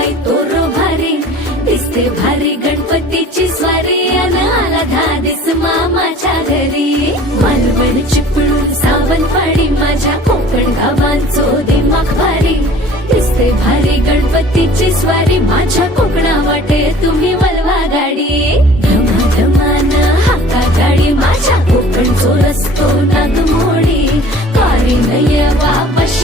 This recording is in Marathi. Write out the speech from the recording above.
पाय तोर भारी दिसते भारी गणपतीची स्वारी अन आला धादिस मामाच्या घरी मालवण चिपळूण सावंतवाडी माझ्या कोकण गावांचो दिमाग भारी दिसते भारी गणपतीची स्वारी माझ्या कोकणा वाटे तुम्ही वलवा गाडी धमाधमान हाका गाडी माझ्या कोकणचो रस्तो नागमोडी कारी नये बाबा